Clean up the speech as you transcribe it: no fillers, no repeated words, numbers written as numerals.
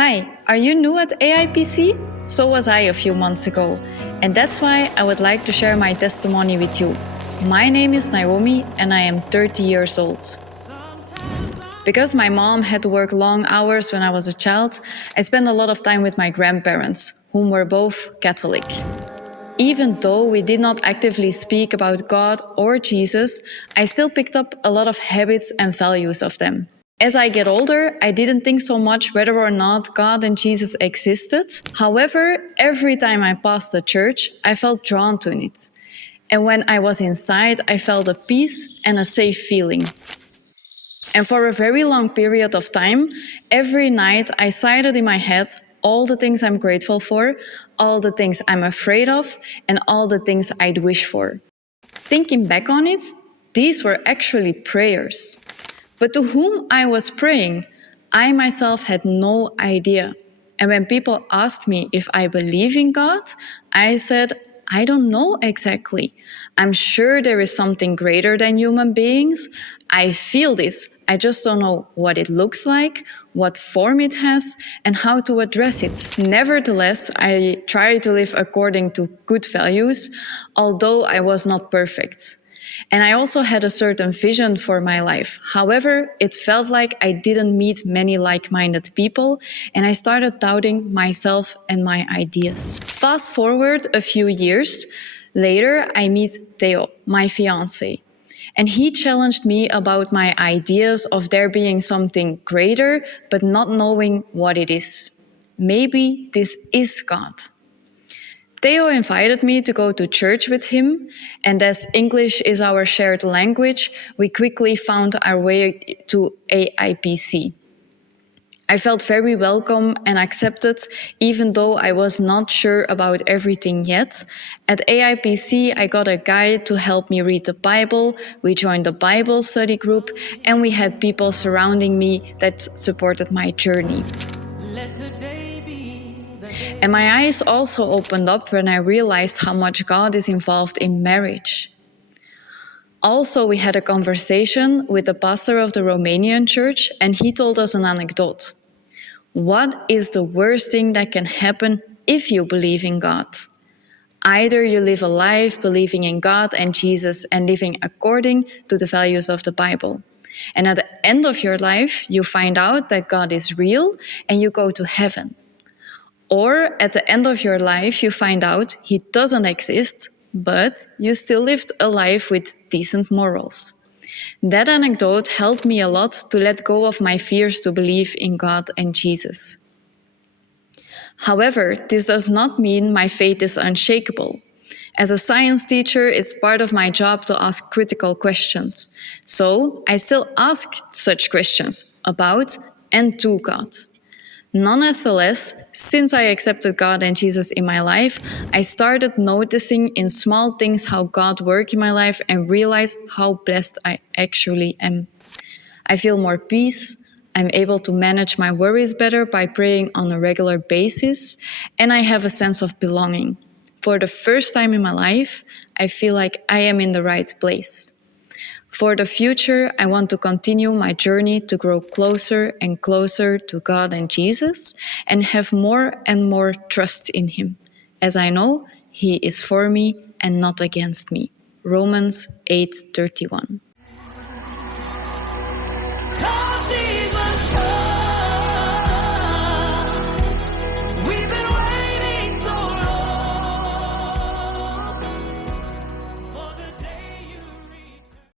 Hi, are you new at AIPC? So was I a few months ago, and that's why I would like to share my testimony with you. My name is Naomi and I am 30 years old. Because my mom had to work long hours when I was a child, I spent a lot of time with my grandparents, whom were both Catholic. Even though we did not actively speak about God or Jesus, I still picked up a lot of habits and values of them. As I get older, I didn't think so much whether or not God and Jesus existed. However, every time I passed a church, I felt drawn to it. And when I was inside, I felt a peace and a safe feeling. And for a very long period of time, every night I cited in my head all the things I'm grateful for, all the things I'm afraid of, and all the things I'd wish for. Thinking back on it, these were actually prayers. But to whom I was praying, I myself had no idea. And when people asked me if I believe in God, I said, I don't know exactly. I'm sure there is something greater than human beings. I feel this. I just don't know what it looks like, what form it has, and how to address it. Nevertheless, I try to live according to good values, although I was not perfect. And I also had a certain vision for my life. However, it felt like I didn't meet many like-minded people, and I started doubting myself and my ideas. Fast forward a few years later, I meet Theo, my fiancé. And he challenged me about my ideas of there being something greater, but not knowing what it is. Maybe this is God. Theo invited me to go to church with him, and as English is our shared language, we quickly found our way to AIPC. I felt very welcome and accepted, even though I was not sure about everything yet. At AIPC, I got a guide to help me read the Bible, we joined a Bible study group, and we had people surrounding me that supported my journey. And my eyes also opened up when I realized how much God is involved in marriage. Also, we had a conversation with the pastor of the Romanian church, and he told us an anecdote. What is the worst thing that can happen if you believe in God? Either you live a life believing in God and Jesus and living according to the values of the Bible. And at the end of your life, you find out that God is real and you go to heaven. Or at the end of your life, you find out he doesn't exist, but you still lived a life with decent morals. That anecdote helped me a lot to let go of my fears to believe in God and Jesus. However, this does not mean my faith is unshakable. As a science teacher, it's part of my job to ask critical questions. So I still ask such questions about and to God. Nonetheless, since I accepted God and Jesus in my life, I started noticing in small things how God works in my life and realize how blessed I actually am. I feel more peace, I'm able to manage my worries better by praying on a regular basis, and I have a sense of belonging. For the first time in my life, I feel like I am in the right place. For the future, I want to continue my journey to grow closer and closer to God and Jesus and have more and more trust in Him, as I know He is for me and not against me. Romans 8:31.